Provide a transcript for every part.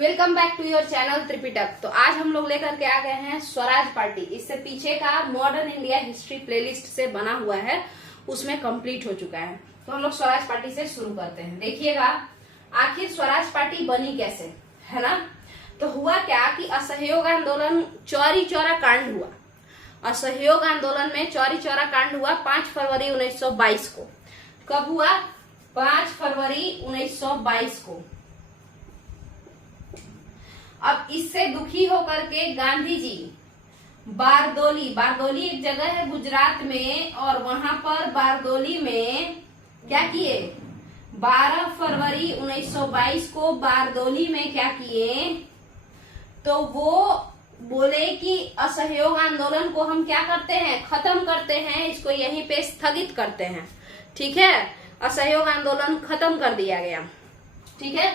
Welcome back to your channel Tripitak. तो आज हम लोग लेकर के आ गए हैं स्वराज पार्टी। इससे पीछे का मॉडर्न इंडिया हिस्ट्री प्लेलिस्ट से बना हुआ है, उसमें कंप्लीट हो चुका है। तो हम लोग स्वराज पार्टी से शुरू करते हैं। देखिएगा आखिर स्वराज पार्टी बनी कैसे, है ना। तो हुआ क्या कि असहयोग आंदोलन चौरी चौरा कांड हुआ। असहयोग आंदोलन में चौरी चौरा कांड हुआ 5 फरवरी 1922 को। कब हुआ? 5 फरवरी 1922 को। अब इससे दुखी होकर के गांधी जी बारदोली एक जगह है गुजरात में, और वहां पर बारदोली में क्या किए? 12 फरवरी 1922 को बारदोली में क्या किए? तो वो बोले कि असहयोग आंदोलन को हम क्या करते हैं, खत्म करते हैं, इसको यहीं पे स्थगित करते हैं। ठीक है, असहयोग आंदोलन खत्म कर दिया गया। ठीक है,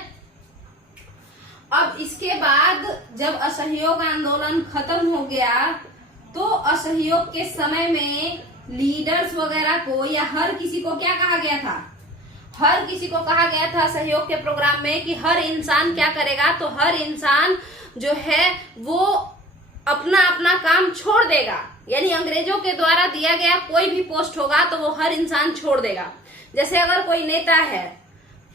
अब इसके बाद जब असहयोग आंदोलन खत्म हो गया तो असहयोग के समय में लीडर्स वगैरह को या हर किसी को क्या कहा गया था? हर किसी को कहा गया था सहयोग के प्रोग्राम में कि हर इंसान क्या करेगा, तो हर इंसान जो है वो अपना अपना काम छोड़ देगा। यानी अंग्रेजों के द्वारा दिया गया कोई भी पोस्ट होगा तो वो हर इंसान छोड़ देगा। जैसे अगर कोई नेता है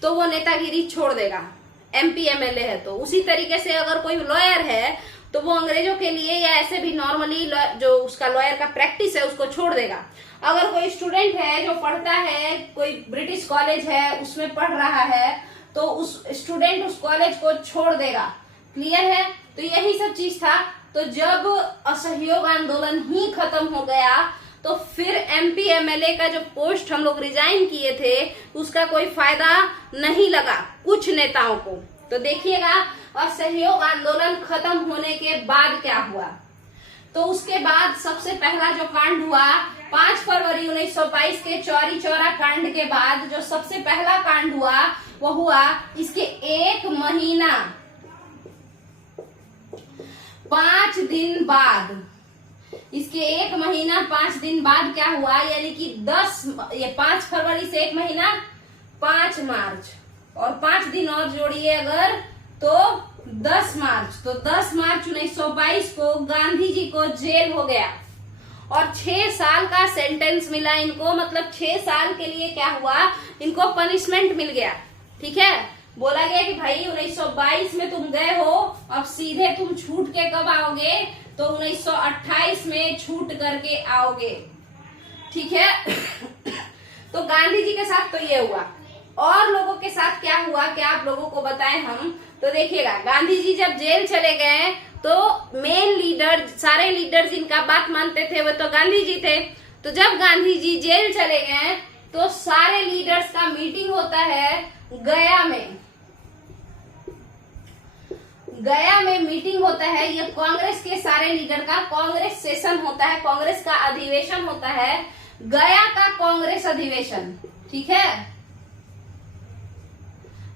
तो वो नेतागिरी छोड़ देगा, MP MLA है तो। उसी तरीके से अगर कोई लॉयर है तो वो अंग्रेजों के लिए या ऐसे भी नॉर्मली जो उसका लॉयर का प्रैक्टिस है उसको छोड़ देगा। अगर कोई स्टूडेंट है जो पढ़ता है, कोई ब्रिटिश कॉलेज है उसमें पढ़ रहा है, तो उस स्टूडेंट उस कॉलेज को छोड़ देगा। क्लियर है? तो यही सब चीज था। तो जब असहयोग आंदोलन ही खत्म हो गया तो फिर MP MLA का जो पोस्ट हम लोग रिजाइन किए थे उसका कोई फायदा नहीं लगा कुछ नेताओं को। तो देखिएगा असहयोग आंदोलन खत्म होने के बाद क्या हुआ। तो उसके बाद सबसे पहला जो कांड हुआ 5 फरवरी 1922 के चौरी चौरा कांड के बाद जो सबसे पहला कांड हुआ वो हुआ इसके 1 महीना 5 दिन बाद। इसके 1 महीना 5 दिन बाद क्या हुआ, यानी कि 5 फरवरी से 1 महीना 5 मार्च, और 5 दिन और जोड़िए अगर तो 10 मार्च। तो 10 मार्च 1922 को गांधी जी को जेल हो गया और 6 साल का सेंटेंस मिला इनको। मतलब 6 साल के लिए क्या हुआ, इनको पनिशमेंट मिल गया। ठीक है, बोला गया कि भाई 1922 में तुम गए हो, अब सीधे तुम छूट के कब आओगे, तो 1928 में छूट करके आओगे। ठीक है तो गांधी जी के साथ तो ये हुआ। और लोगों के साथ क्या हुआ, क्या आप लोगों को बताएं हम? तो देखिएगा गांधी जी जब जेल चले गए तो मेन लीडर, सारे लीडर जिनका बात मानते थे वो तो गांधी जी थे। तो जब गांधी जी जेल चले गए तो सारे लीडर्स का मीटिंग होता है गया में। गया में मीटिंग होता है, ये कांग्रेस के सारे लीडर का कांग्रेस सेशन होता है, कांग्रेस का अधिवेशन होता है, गया का कांग्रेस अधिवेशन। ठीक है,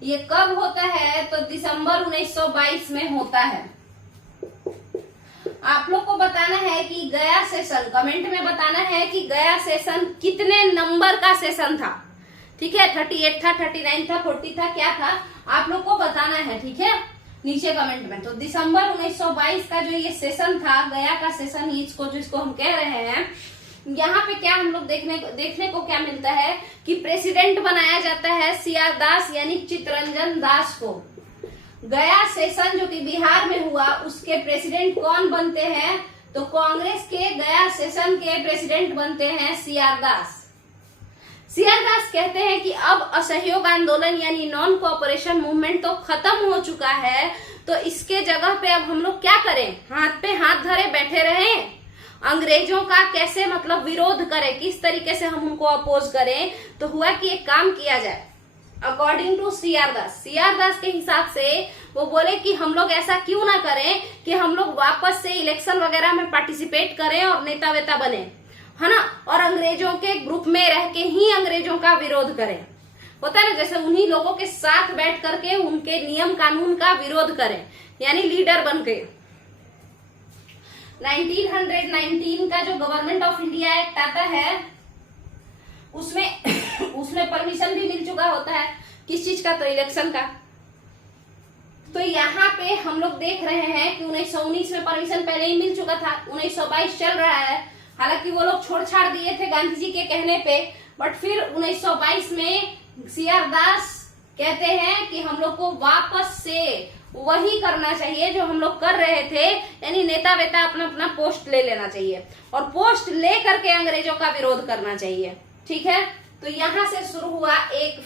ये कब होता है? तो दिसंबर 1922 में होता है। आप लोग को बताना है कि गया सेशन, कमेंट में बताना है कि गया सेशन कितने नंबर का सेशन था। ठीक है, 38 था, 39 था, 40 था, क्या था, आप लोग को बताना है। ठीक है, नीचे कमेंट में। तो दिसंबर 1922 का जो ये सेशन था, गया का सेशन, इसको जिसको हम कह रहे हैं, यहाँ पे क्या हम लोग देखने को क्या मिलता है कि प्रेसिडेंट बनाया जाता है CR दास यानी चित्तरंजन दास को। गया सेशन जो कि बिहार में हुआ उसके प्रेसिडेंट कौन बनते हैं? तो कांग्रेस के गया सेशन के प्रेसिडेंट बनते हैं CR दास। CR दास कहते हैं कि अब असहयोग आंदोलन यानी नॉन कोऑपरेशन मूवमेंट तो खत्म हो चुका है, तो इसके जगह पे अब हम लोग क्या करें, हाथ पे हाथ धरे बैठे रहें, अंग्रेजों का कैसे मतलब विरोध करें, किस तरीके से हम उनको अपोज करें। तो हुआ कि एक काम किया जाए अकॉर्डिंग टू CR दास के हिसाब से वो बोले कि हम लोग ऐसा क्यों ना करें कि हम लोग वापस से इलेक्शन वगैरह में पार्टिसिपेट करें और नेता वेता बने, है ना, और अंग्रेजों के ग्रुप में रह के ही अंग्रेजों का विरोध करें। होता है ना, जैसे उन्हीं लोगों के साथ बैठ करके उनके नियम कानून का विरोध करें, यानी लीडर बन के। 1919 का जो गवर्नमेंट ऑफ इंडिया एक्ट आता है उसमें परमिशन भी मिल चुका होता है। किस चीज का? तो इलेक्शन का। तो यहाँ पे हम लोग देख रहे हैं कि 1919 में परमिशन पहले ही मिल चुका था, 1922 चल रहा है। हालांकि वो लोग छोड़ छाड़ दिए थे गांधी जी के कहने पे, बट फिर 1922 में CR दास कहते हैं कि हम लोग को वापस से वही करना चाहिए जो हम लोग कर रहे थे, यानी नेता वेता अपना अपना पोस्ट ले लेना चाहिए और पोस्ट ले करके अंग्रेजों का विरोध करना चाहिए। ठीक है, तो यहाँ से शुरू हुआ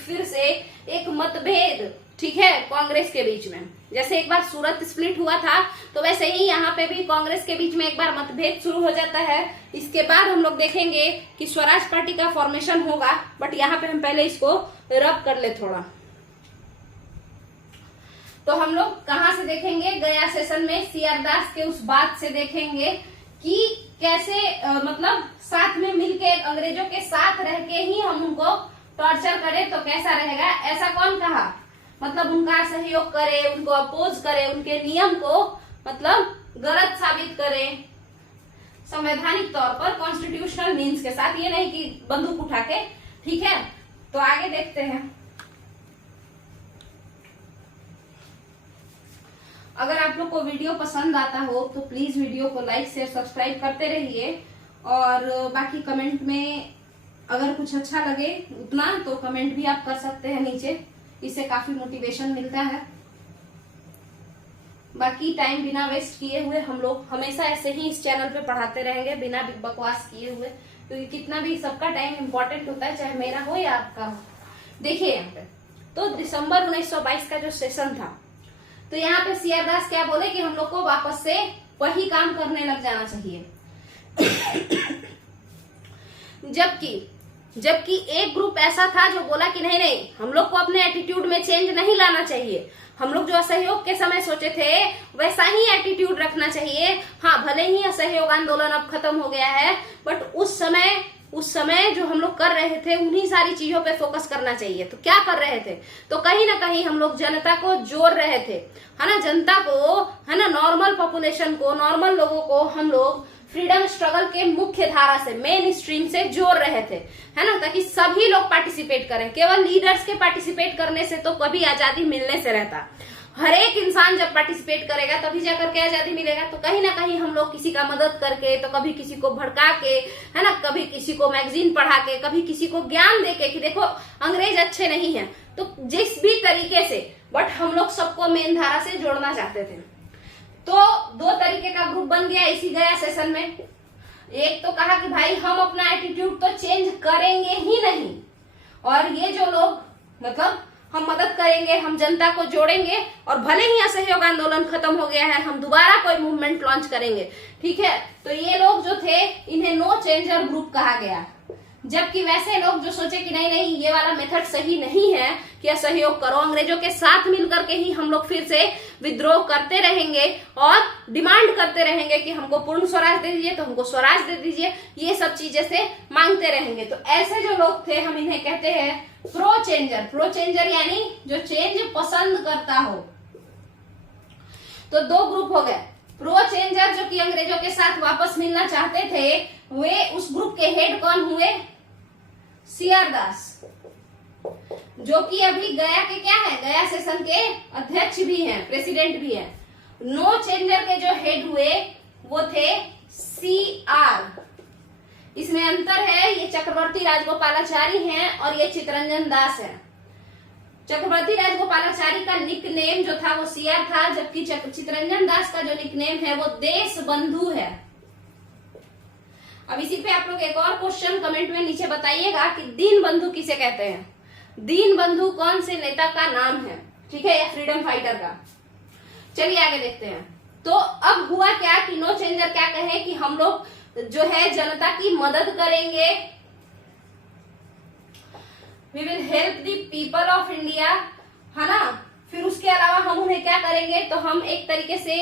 फिर से एक मतभेद, ठीक है, कांग्रेस के बीच में। जैसे एक बार सूरत स्प्लिट हुआ था, तो वैसे ही यहाँ पे भी कांग्रेस के बीच में एक बार मतभेद शुरू हो जाता है। इसके बाद हम लोग देखेंगे कि स्वराज पार्टी का फॉर्मेशन होगा, बट यहाँ पे हम पहले इसको रब कर ले थोड़ा। तो हम लोग कहाँ से देखेंगे, गया सेशन में CR दास के उस बात से देखेंगे कि कैसे मतलब साथ में मिलके अंग्रेजों के साथ रह के ही हम उनको टॉर्चर करें तो कैसा रहेगा, ऐसा कौन कहा। मतलब उनका सहयोग करे, उनको अपोज करे, उनके नियम को मतलब गलत साबित करें संवैधानिक तौर पर, कॉन्स्टिट्यूशनल मीन्स के साथ, ये नहीं कि बंदूक उठा के। ठीक है, तो आगे देखते हैं। अगर आप लोग को वीडियो पसंद आता हो तो प्लीज वीडियो को लाइक शेयर सब्सक्राइब करते रहिए, और बाकी कमेंट में अगर कुछ अच्छा लगे उतना तो कमेंट भी आप कर सकते हैं नीचे, इससे काफी मोटिवेशन मिलता है। बाकी टाइम बिना वेस्ट किए हुए हम लोग हमेशा ऐसे ही इस चैनल पे पढ़ाते रहेंगे, बिना बकवास किए हुए, क्योंकि कितना भी सबका टाइम इम्पोर्टेंट होता है, चाहे मेरा हो या आपका हो। देखिए यहाँ पे तो दिसंबर 1922 का जो सेशन था, तो यहाँ पे CR दास क्या बोले कि हम लोग को वापस से वही काम करने लग जाना चाहिए। जबकि एक ग्रुप ऐसा था जो बोला कि नहीं नहीं, हम लोग को अपने एटीट्यूड में चेंज नहीं लाना चाहिए, हम लोग जो असहयोग के समय सोचे थे वैसा ही एटीट्यूड रखना चाहिए। हाँ, भले ही असहयोग आंदोलन अब खत्म हो गया है, बट उस समय जो हम लोग कर रहे थे उन्हीं सारी चीजों पे फोकस करना चाहिए। तो क्या कर रहे थे, तो कहीं ना कहीं हम लोग जनता को जोड़ रहे थे, है ना, जनता को, है ना, नॉर्मल पॉपुलेशन को, नॉर्मल लोगों को हम लोग फ्रीडम स्ट्रगल के मुख्य धारा से, मेन स्ट्रीम से जोड़ रहे थे, है ना, ताकि सभी लोग पार्टिसिपेट करें। केवल लीडर्स के पार्टिसिपेट करने से तो कभी आजादी मिलने से रहता, हर एक इंसान जब पार्टिसिपेट करेगा तभी जाकर के आजादी मिलेगा। तो कहीं ना कहीं हम लोग किसी का मदद करके, तो कभी किसी को भड़का के, है ना, कभी किसी को मैगजीन पढ़ा के, कभी किसी को ज्ञान देके कि देखो अंग्रेज अच्छे नहीं है, तो जिस भी तरीके से, बट हम लोग सबको मेन धारा से जोड़ना चाहते थे। तो दो तरीके का ग्रुप बन गया इसी गया सेशन में। एक तो कहा कि भाई हम अपना एटीट्यूड तो चेंज करेंगे ही नहीं, और ये जो लोग मतलब हम मदद करेंगे, हम जनता को जोड़ेंगे, और भले ही असहयोग आंदोलन खत्म हो गया है, हम दोबारा कोई मूवमेंट लॉन्च करेंगे। ठीक है, तो ये लोग जो थे इन्हें नो चेंजर ग्रुप कहा गया। जबकि वैसे लोग जो सोचे कि नहीं नहीं, ये वाला मेथड सही नहीं है कि असहयोग करो, अंग्रेजों के साथ मिलकर के ही हम लोग फिर से विद्रोह करते रहेंगे और डिमांड करते रहेंगे कि हमको पूर्ण स्वराज दे दीजिए, तो हमको स्वराज दे दीजिए, ये सब चीजें से मांगते रहेंगे। तो ऐसे जो लोग थे हम इन्हें कहते हैं प्रो चेंजर। प्रो चेंजर यानी जो चेंज पसंद करता हो। तो दो ग्रुप हो गए, प्रो चेंजर जो कि अंग्रेजों के साथ वापस मिलना चाहते थे, वे उस ग्रुप के हेड कौन हुए, CR दास, जो कि अभी गया के क्या है, गया सेशन के अध्यक्ष भी हैं, प्रेसिडेंट भी हैं। नो चेंजर के जो हेड हुए वो थे CR। इसमें अंतर है, ये चक्रवर्ती राजगोपालाचारी हैं और ये चितरंजन दास है। चक्रवर्ती राजगोपालाचारी का निकनेम जो था वो CR था, जबकि चितरंजन दास का जो निकनेम है वो देश बंधु है। अब इसी पे आप लोग एक और क्वेश्चन कमेंट में नीचे बताइएगा कि दीन बंधु किसे कहते हैं। दीन बंधु कौन से नेता का नाम है, ठीक है, या फ्रीडम फाइटर का। चलिए आगे देखते हैं। तो अब हुआ क्या कि नो चेंजर क्या कहे कि हम लोग जो है जनता की मदद करेंगे, we will help the people of India, है ना। फिर उसके अलावा हम उन्हें क्या करेंगे, तो हम एक तरीके से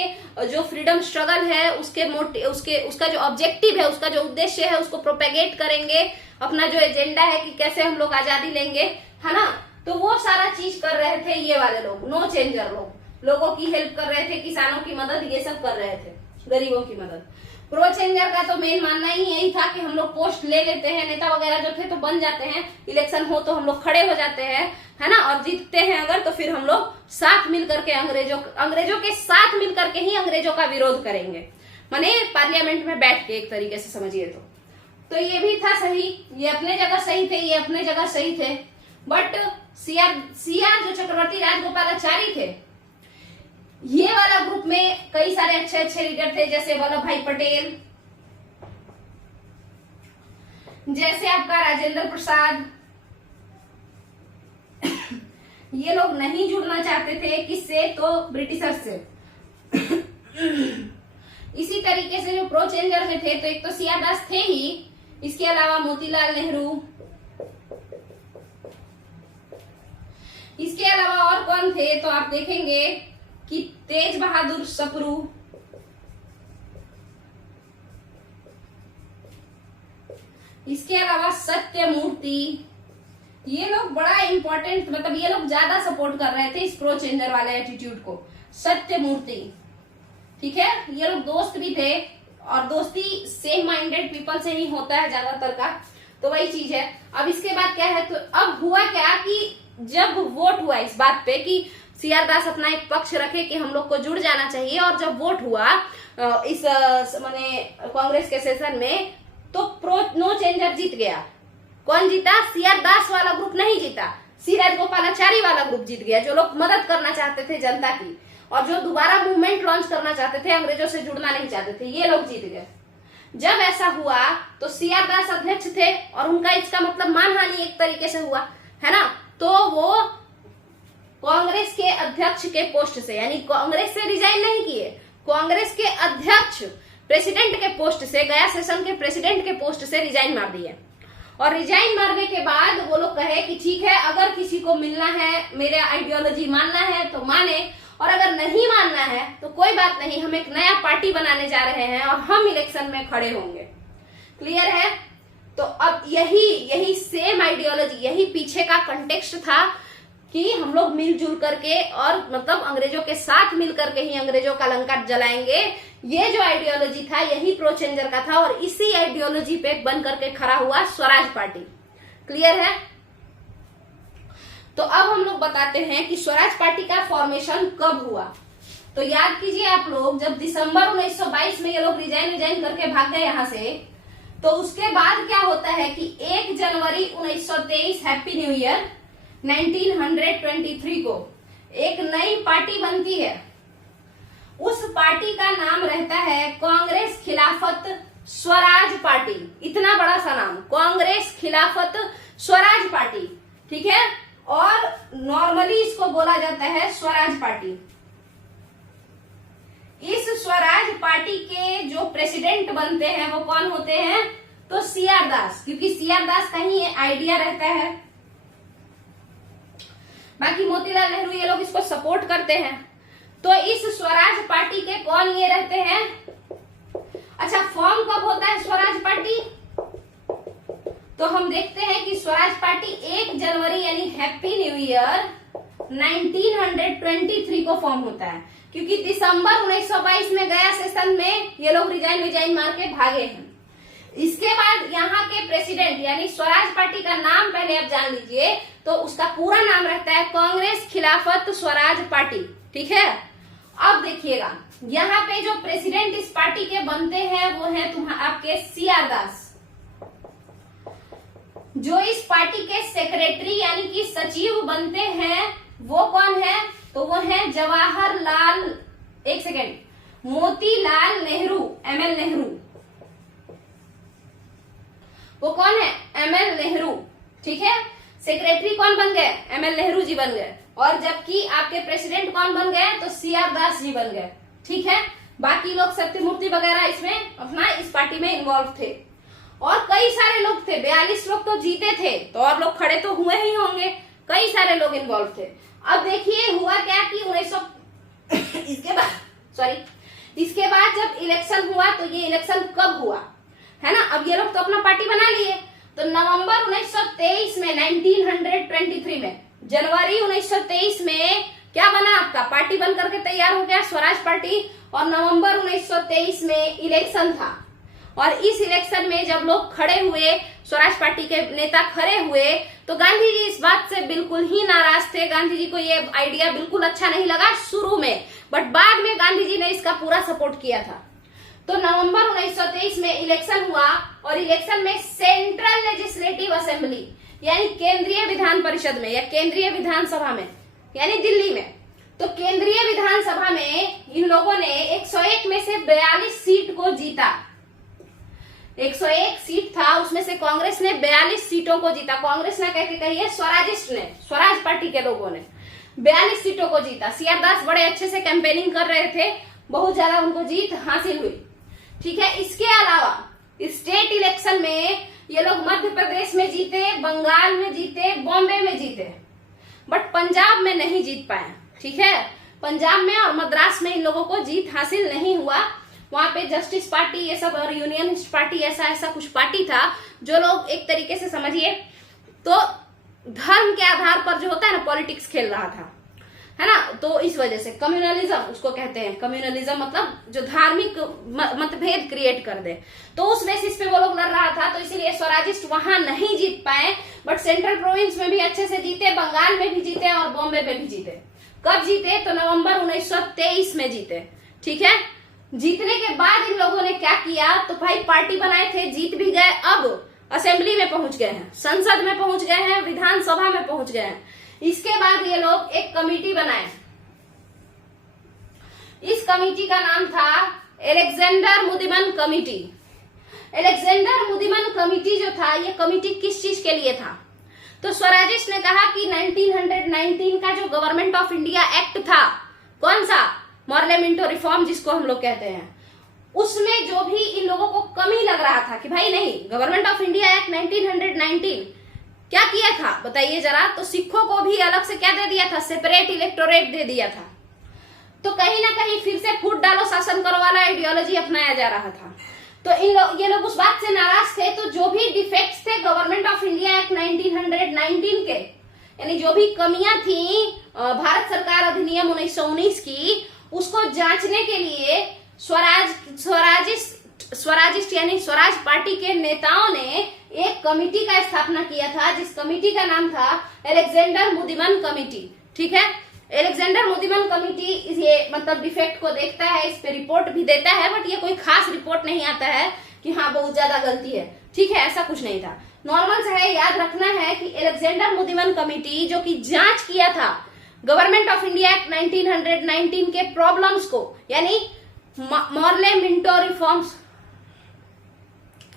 जो फ्रीडम स्ट्रगल है उसका जो ऑब्जेक्टिव है, उसका जो उद्देश्य है उसको प्रोपेगेट करेंगे, अपना जो एजेंडा है कि कैसे हम लोग आजादी लेंगे, है ना। तो वो सारा चीज कर रहे थे ये वाले लोग, नो चेंजर लोग, लोगों की हेल्प कर रहे थे, किसानों की मदद, ये सब कर रहे थे, गरीबों की मदद। प्रो चेंजर का तो मेन मानना ही यही था कि हम लोग पोस्ट ले लेते हैं, नेता वगैरह जो थे तो बन जाते हैं, इलेक्शन हो तो हम लोग खड़े हो जाते हैं, है ना, और जीतते हैं अगर तो फिर हम लोग साथ मिलकर के अंग्रेजों के साथ मिलकर के ही अंग्रेजों का विरोध करेंगे, माने पार्लियामेंट में बैठ के, एक तरीके से समझिए तो ये भी था सही, ये अपने जगह सही थे, ये अपने जगह सही थे। बट सीआर जो चक्रवर्ती राजगोपालाचारी थे, ये वाला ग्रुप में कई सारे अच्छे अच्छे लीडर थे, जैसे वल्लभ भाई पटेल, जैसे आपका राजेंद्र प्रसाद, ये लोग नहीं जुड़ना चाहते थे, किससे, तो ब्रिटिशर्स से। इसी तरीके से जो प्रो चेंजर में थे तो एक तो सीआर दास थे ही, इसके अलावा मोतीलाल नेहरू, इसके अलावा और कौन थे तो आप देखेंगे कि तेज बहादुर सप्रू, इसके अलावा सत्यमूर्ति, ये लोग बड़ा इंपॉर्टेंट, मतलब ये लोग ज्यादा सपोर्ट कर रहे थे इस प्रो चेंजर वाले एटीट्यूड को। सत्यमूर्ति, ठीक है, ये लोग दोस्त भी थे, और दोस्ती सेम माइंडेड पीपल से ही होता है ज्यादातर का, तो वही चीज है। अब इसके बाद क्या है, तो अब हुआ क्या कि जब वोट हुआ इस बात पे कि सीआर दास अपना एक पक्ष रखे कि हम लोग को जुड़ जाना चाहिए, और जब वोट हुआ इस माने कांग्रेस के सेशन में, तो प्रो नो चेंजर जीत गया। कौन जीता? सीआर दास वाला ग्रुप नहीं जीता, सी राजगोपालाचारी वाला ग्रुप जीत गया, जो लोग मदद करना चाहते थे जनता की, और जो दोबारा मूवमेंट लॉन्च करना चाहते थे, अंग्रेजों से जुड़ना नहीं चाहते थे, ये लोग जीत गए। जब ऐसा हुआ तो सीआर दास अध्यक्ष थे, और उनका इसका मतलब मानहानि एक तरीके से हुआ, है ना, तो वो कांग्रेस के अध्यक्ष के पोस्ट से, यानी कांग्रेस से रिजाइन नहीं किए, कांग्रेस के अध्यक्ष प्रेसिडेंट के पोस्ट से, गया सेशन के प्रेसिडेंट के पोस्ट से रिजाइन मार दिए। और रिजाइन मारने के बाद वो लोग कहे कि ठीक है, अगर किसी को मिलना है, मेरे आइडियोलॉजी मानना है तो माने, और अगर नहीं मानना है तो कोई बात नहीं, हम एक नया पार्टी बनाने जा रहे हैं और हम इलेक्शन में खड़े होंगे। क्लियर है? तो अब यही सेम आइडियोलॉजी, यही पीछे का कंटेक्स्ट था कि हम लोग मिलजुल करके, और मतलब अंग्रेजों के साथ मिलकर के ही अंग्रेजों का लंका जलाएंगे, ये जो आइडियोलॉजी था यही प्रो चेंजर का था, और इसी आइडियोलॉजी पे बन करके खड़ा हुआ स्वराज पार्टी। क्लियर है? तो अब हम लोग बताते हैं कि स्वराज पार्टी का फॉर्मेशन कब हुआ। तो याद कीजिए आप लोग, जब दिसंबर 1922 में ये लोग रिजाइन करके भाग गए यहां से, तो उसके बाद क्या होता है कि 1 जनवरी 1923, हैप्पी न्यू ईयर, 1923 को एक नई पार्टी बनती है। उस पार्टी का नाम रहता है कांग्रेस खिलाफत स्वराज पार्टी। इतना बड़ा सा नाम, कांग्रेस खिलाफत स्वराज पार्टी, ठीक है, और नॉर्मली इसको बोला जाता है स्वराज पार्टी। इस स्वराज पार्टी के जो प्रेसिडेंट बनते हैं वो कौन होते हैं? तो सीआर दास, क्योंकि सीआर दास का ही आइडिया रहता है। बाकी मोतीलाल नेहरू ये लोग इसको सपोर्ट करते हैं। तो इस स्वराज पार्टी के कौन ये रहते हैं? अच्छा, फॉर्म कब होता है स्वराज पार्टी? तो हम देखते हैं कि स्वराज पार्टी 1 जनवरी यानी हैप्पी न्यू ईयर 1923 को फॉर्म होता है, क्योंकि दिसंबर 1922 में गया सेशन में ये लोग रिजाइन मार के भागे हैं। इसके बाद यहाँ के प्रेसिडेंट, यानी स्वराज पार्टी का नाम पहले आप जान लीजिए, तो उसका पूरा नाम रहता है कांग्रेस खिलाफत स्वराज पार्टी, ठीक है। अब देखिएगा, यहाँ पे जो प्रेसिडेंट इस पार्टी के बनते हैं वो है आपके सीआर दास। जो इस पार्टी के सेक्रेटरी यानी कि सचिव बनते हैं वो कौन है? तो वो है जवाहरलाल, एक सेकेंड, मोतीलाल नेहरू, एमएल नेहरू। वो कौन है? एमएल नेहरू, ठीक है। सेक्रेटरी कौन बन गए? एमएल नेहरू जी बन गए। और जबकि आपके प्रेसिडेंट कौन बन गए? तो सीआर दास जी बन गए, ठीक है। बाकी लोग सत्यमूर्ति वगैरह इसमें अपना इस पार्टी में इन्वॉल्व थे, और कई सारे लोग थे, 42 लोग तो जीते थे, तो और लोग खड़े तो हुए ही होंगे, कई सारे लोग इन्वॉल्व थे। अब देखिए हुआ क्या कि इसके बाद जब इलेक्शन हुआ, तो ये इलेक्शन कब हुआ है ना, अब ये लोग तो अपना पार्टी बना लिए, तो नवंबर 1923 में, 1923 में, जनवरी 1923 में क्या बना आपका, पार्टी बन करके तैयार हो गया स्वराज पार्टी। और नवंबर 1923 में इलेक्शन था, और इस इलेक्शन में जब लोग खड़े हुए, स्वराज पार्टी के नेता खड़े हुए, तो गांधी जी इस बात से बिल्कुल ही नाराज थे। गांधी जी को ये आइडिया बिल्कुल अच्छा नहीं लगा शुरू में, बट बाद में गांधी जी ने इसका पूरा सपोर्ट किया था। तो नवंबर 1923 में इलेक्शन हुआ, और इलेक्शन में सेंट्रल लेजिस्लेटिव असेंबली यानी केंद्रीय विधान परिषद में या केंद्रीय विधानसभा में, यानी दिल्ली में, तो केंद्रीय विधानसभा में इन लोगों ने 101 में से 42 सीट को जीता। 101 सीट था, उसमें से कांग्रेस ने 42 सीटों को जीता। कांग्रेस ना कहते कहिए, स्वराजिस्ट ने, स्वराज पार्टी के लोगों ने 42 सीटों को जीता। सीआर दास बड़े अच्छे से कैंपेनिंग कर रहे थे, बहुत ज्यादा उनको जीत हासिल हुई। ठीक है, इसके अलावा स्टेट इलेक्शन में ये लोग मध्य प्रदेश में जीते, बंगाल में जीते, बॉम्बे में जीते, बट पंजाब में नहीं जीत पाए। ठीक है, पंजाब में और मद्रास में इन लोगों को जीत हासिल नहीं हुआ। वहां पे जस्टिस पार्टी ये सब और यूनियनिस्ट पार्टी ऐसा कुछ पार्टी था, जो लोग एक तरीके से समझिए तो धर्म के आधार पर जो होता है ना पॉलिटिक्स खेल रहा था, है ना। तो इस वजह से कम्युनलिज्म उसको कहते हैं। कम्युनलिज्म मतलब जो धार्मिक मतभेद क्रिएट कर दे, तो उस बेसिस पे वो लोग लड़ रहा था। तो इसीलिए स्वराजिस्ट वहां नहीं जीत पाए, बट सेंट्रल प्रोविंस में भी अच्छे से जीते, बंगाल में भी जीते और बॉम्बे में भी जीते। कब जीते, तो नवंबर 1923 में जीते। ठीक है, जीतने के बाद इन लोगों ने क्या किया, तो भाई पार्टी बनाए थे, जीत भी गए, अब असेंबली में पहुंच गए हैं, संसद में पहुंच गए हैं, विधानसभा में पहुंच गए हैं। इसके बाद ये लोग एक कमेटी बनाए। इस कमेटी का नाम था एलेक्जेंडर मुदिमन कमेटी। एलेक्जेंडर मुदिमन कमेटी जो था, ये कमेटी किस चीज के लिए था, तो स्वराजिस्ट ने कहा कि 1919 का जो गवर्नमेंट ऑफ इंडिया एक्ट था, कौन सा, मॉर्ले मिंटो रिफॉर्म जिसको हम लोग कहते हैं, उसमें जो भी इन लोगों को कमी लग रहा था कि भाई नहीं, गवर्नमेंट ऑफ इंडिया एक्ट 1919 क्या किया था बताइए जरा, तो सिखों को भी अलग से क्या दे दिया था, सेपरेट इलेक्टोरेट दे दिया था। तो कहीं ना कहीं फिर से फूट डालो शासन करो वाला आइडियोलॉजी अपनाया जा रहा था। तो ये लोग उस बात से नाराज थे। तो जो भी डिफेक्ट्स थे गवर्नमेंट ऑफ इंडिया एक्ट 1919 के, यानी जो भी कमियां थी भारत सरकार अधिनियम 1919 की, उसको जांचने के लिए स्वराजिस्ट यानी स्वराज पार्टी के नेताओं ने एक कमेटी का स्थापना किया था, जिस कमेटी का नाम था एलेक्जेंडर मुदिमन कमेटी। ठीक है, एलेक्जेंडर मुदिमन कमेटी ये मतलब डिफेक्ट को देखता है, इस पे रिपोर्ट भी देता है, बट ये कोई खास रिपोर्ट नहीं आता है कि हाँ बहुत ज्यादा गलती है। ठीक है, ऐसा कुछ नहीं था, नॉर्मल से है। याद रखना है कि एलेक्जेंडर मुदिमन कमेटी जो कि जांच किया था गवर्नमेंट ऑफ इंडिया एक्ट 1919 के प्रॉब्लम्स को, यानी Morley Minto reforms,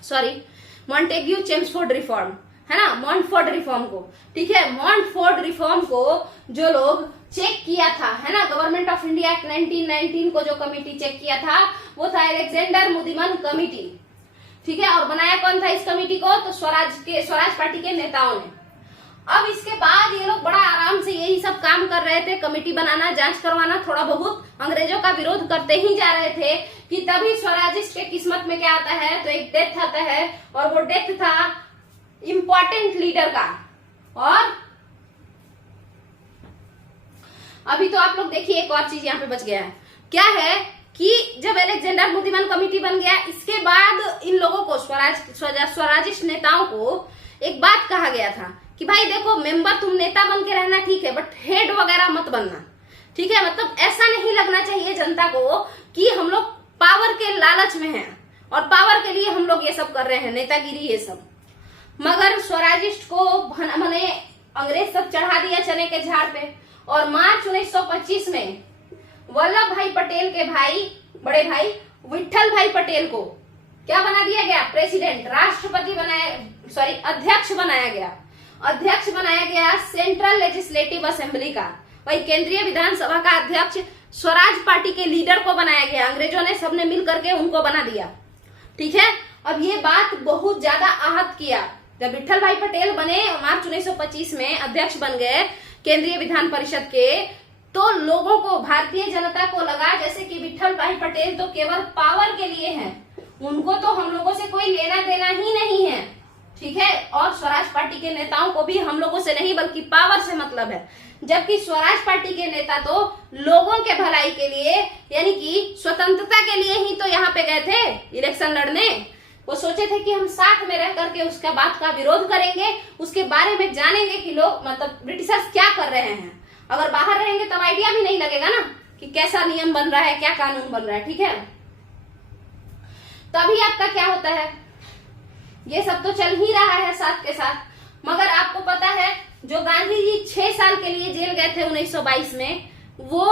sorry Montagu Chelmsford reform, है ना, मॉन्टफोर्ड रिफॉर्म को। ठीक है, मॉन्टफोर्ड रिफॉर्म को जो लोग चेक किया था, है ना, गवर्नमेंट ऑफ इंडिया एक्ट 1919 को जो कमेटी चेक किया था वो था एलेक्जेंडर मुदिमन कमेटी। ठीक है, और बनाया कौन था इस कमेटी को, तो स्वराज पार्टी के नेताओं ने। अब इसके बाद ये लोग बड़ा आराम से यही सब काम कर रहे थे, कमेटी बनाना, जांच करवाना, थोड़ा बहुत अंग्रेजों का विरोध करते ही जा रहे थे कि तभी स्वराजिस्ट के किस्मत में क्या आता है, तो एक डेथ आता है, और वो डेथ था इंपॉर्टेंट लीडर का। और अभी तो आप लोग देखिए एक और चीज यहाँ पे बच गया है, क्या है कि जब एलेक्जेंडर मुदिमन कमेटी बन गया, इसके बाद इन लोगों को स्वराजिस्ट नेताओं को एक बात कहा गया था कि भाई देखो, मेंबर तुम नेता बन के रहना ठीक है, बट हेड वगैरह मत बनना। ठीक है, मतलब ऐसा नहीं लगना चाहिए जनता को कि हम लोग पावर के लालच में हैं और पावर के लिए हम लोग ये सब कर रहे हैं, नेतागिरी ये सब। मगर स्वराजिस्ट को मैंने अंग्रेज सब चढ़ा दिया चने के झाड़ पे, और मार्च 1925 में वल्लभ भाई पटेल के भाई, बड़े भाई विठल भाई पटेल को क्या बना दिया गया, प्रेसिडेंट, राष्ट्रपति बनाया, सॉरी अध्यक्ष बनाया गया। अध्यक्ष बनाया गया सेंट्रल लेजिस्लेटिव असेंबली का, वही केंद्रीय विधानसभा का अध्यक्ष स्वराज पार्टी के लीडर को बनाया गया। अंग्रेजों ने सबने मिल करके उनको बना दिया। ठीक है, अब ये बात बहुत ज्यादा आहत किया। जब विठल भाई पटेल बने मार्च 1925 में अध्यक्ष बन गए केंद्रीय विधान परिषद के, तो लोगों को, भारतीय जनता को लगा जैसे कि विठल भाई पटेल तो केवल पावर के लिए हैं, उनको तो हम लोगों से कोई लेना देना ही नहीं है। ठीक है, और स्वराज पार्टी के नेताओं को भी हम लोगों से नहीं बल्कि पावर से मतलब है। जबकि स्वराज पार्टी के नेता तो लोगों के भलाई के लिए यानी कि स्वतंत्रता के लिए ही तो यहाँ पे गए थे इलेक्शन लड़ने। वो सोचे थे कि हम साथ में रह करके उसका बात का विरोध करेंगे, उसके बारे में जानेंगे कि लोग मतलब ब्रिटिशर्स क्या कर रहे हैं। अगर बाहर रहेंगे तब आइडिया भी नहीं लगेगा ना कि कैसा नियम बन रहा है, क्या कानून बन रहा है, ठीक है। तभी आपका क्या होता है, ये सब तो चल ही रहा है साथ के साथ, मगर आपको पता है जो गांधी जी 6 साल के लिए जेल गए थे 1922 में, वो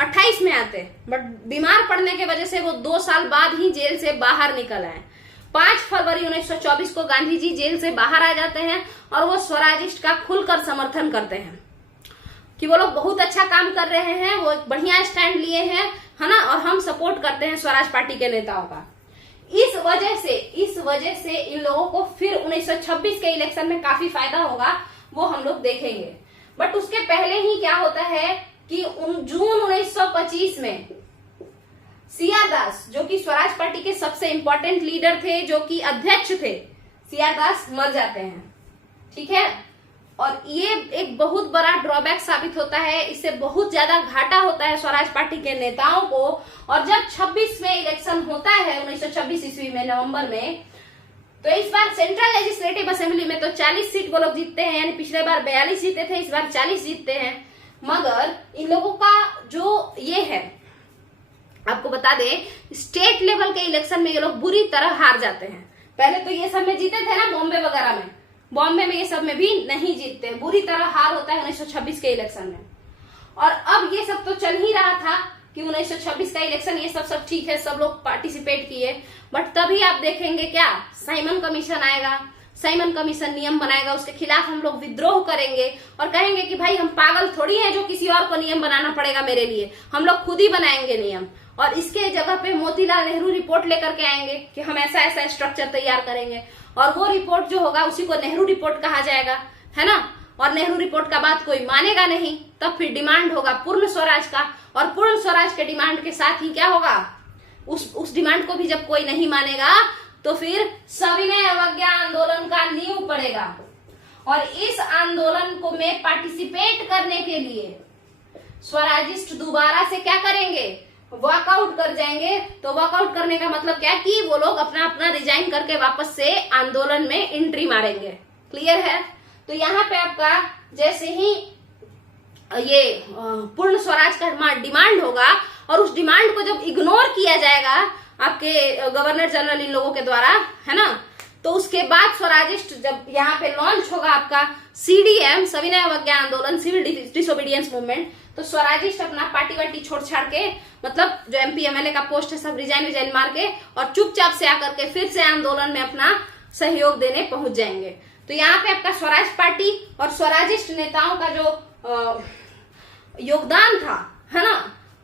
28 में आते, बट बीमार पड़ने की वजह से वो 2 साल बाद ही जेल से बाहर निकल आए। 5 फरवरी 1924 को गांधी जी जेल से बाहर आ जाते हैं और वो स्वराजिस्ट का खुलकर समर्थन करते हैं कि वो लोग बहुत अच्छा काम कर रहे हैं, वो एक बढ़िया स्टैंड लिए हैं, है ना, और हम सपोर्ट करते हैं स्वराज पार्टी के नेताओं का। इस वजह से इन लोगों को फिर 1926 के इलेक्शन में काफी फायदा होगा, वो हम लोग देखेंगे। बट उसके पहले ही क्या होता है कि जून 1925 में सीआर दास, जो कि स्वराज पार्टी के सबसे इंपॉर्टेंट लीडर थे, जो कि अध्यक्ष थे, सीआर दास मर जाते हैं, ठीक है। और ये एक बहुत बड़ा ड्रॉबैक साबित होता है, इससे बहुत ज्यादा घाटा होता है स्वराज पार्टी के नेताओं को। और जब 26 में इलेक्शन होता है 1926 ईस्वी में नवंबर में, तो इस बार सेंट्रल लेजिस्लेटिव असेंबली में तो 40 सीट वो लोग जीतते हैं, यानी पिछले बार 42 जीते थे, इस बार 40 जीतते हैं। मगर इन लोगों का जो ये है, आपको बता दें, स्टेट लेवल के इलेक्शन में ये लोग बुरी तरह हार जाते हैं। पहले तो ये सब में जीते थे ना, बॉम्बे वगैरह में, बॉम्बे में ये सब में भी नहीं जीतते, बुरी तरह हार होता है 1926 के इलेक्शन में। और अब ये सब तो चल ही रहा था कि 1926 का इलेक्शन ये सब ठीक है, सब लोग पार्टिसिपेट किए, बट तभी आप देखेंगे क्या, साइमन कमीशन आएगा, साइमन कमीशन नियम बनाएगा, उसके खिलाफ हम लोग विद्रोह करेंगे और कहेंगे कि भाई हम पागल थोड़ी हैं जो किसी और को नियम बनाना पड़ेगा मेरे लिए, हम लोग खुद ही बनाएंगे नियम। और इसके जगह पे मोतीलाल नेहरू रिपोर्ट लेकर के आएंगे कि हम ऐसा ऐसा स्ट्रक्चर तैयार करेंगे, और वो रिपोर्ट जो होगा उसी को नेहरू रिपोर्ट कहा जाएगा, है ना। और नेहरू रिपोर्ट का बात कोई मानेगा नहीं, तब फिर डिमांड होगा पूर्ण स्वराज का, और पूर्ण स्वराज के डिमांड के साथ ही क्या होगा, उस डिमांड को भी जब कोई नहीं मानेगा तो फिर सविनय अवज्ञा आंदोलन का नींव पड़ेगा। और इस आंदोलन को में पार्टिसिपेट करने के लिए स्वराजिस्ट दोबारा से क्या करेंगे, वॉकआउट कर जाएंगे। तो वॉकआउट करने का मतलब क्या कि वो लोग अपना अपना रिजाइन करके वापस से आंदोलन में एंट्री मारेंगे। क्लियर है। तो यहाँ पे आपका जैसे ही ये पूर्ण स्वराज का डिमांड होगा और उस डिमांड को जब इग्नोर किया जाएगा आपके गवर्नर जनरल इन लोगों के द्वारा, है ना, तो उसके बाद स्वराजिस्ट जब यहाँ पे लॉन्च होगा आपका CDM, सविनय अवज्ञा आंदोलन, सिविल डिसोबीडियंस मूवमेंट, तो स्वराजिस्ट अपना पार्टी वार्टी छोड़ छाड़ के, मतलब जो MP MLA का पोस्ट है सब रिजाइन मार के और चुपचाप से आकर के फिर से आंदोलन में अपना सहयोग देने पहुंच जाएंगे। तो यहाँ पे आपका स्वराज पार्टी और स्वराजिस्ट नेताओं का जो योगदान था, है ना,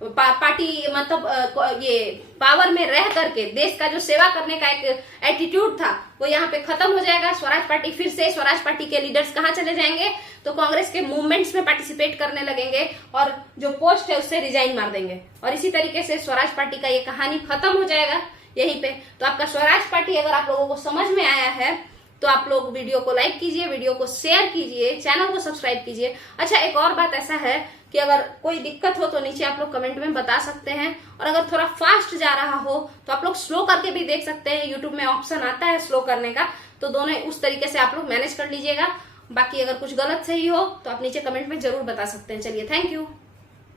पार्टी मतलब ये पावर में रह करके देश का जो सेवा करने का एक एटीट्यूड था वो यहाँ पे खत्म हो जाएगा। स्वराज पार्टी फिर से, स्वराज पार्टी के लीडर्स कहाँ चले जाएंगे, तो कांग्रेस के मूवमेंट्स में पार्टिसिपेट करने लगेंगे और जो पोस्ट है उससे रिजाइन मार देंगे, और इसी तरीके से स्वराज पार्टी का ये कहानी खत्म हो जाएगा यहीं पे। तो आपका स्वराज पार्टी अगर आप लोगों को समझ में आया है तो आप लोग वीडियो को लाइक कीजिए, वीडियो को शेयर कीजिए, चैनल को सब्सक्राइब कीजिए। अच्छा, एक और बात ऐसा है कि अगर कोई दिक्कत हो तो नीचे आप लोग कमेंट में बता सकते हैं, और अगर थोड़ा फास्ट जा रहा हो तो आप लोग स्लो करके भी देख सकते हैं, यूट्यूब में ऑप्शन आता है स्लो करने का, तो दोनों उस तरीके से आप लोग मैनेज कर लीजिएगा। बाकी अगर कुछ गलत सही हो तो आप नीचे कमेंट में जरूर बता सकते हैं। चलिए, थैंक यू।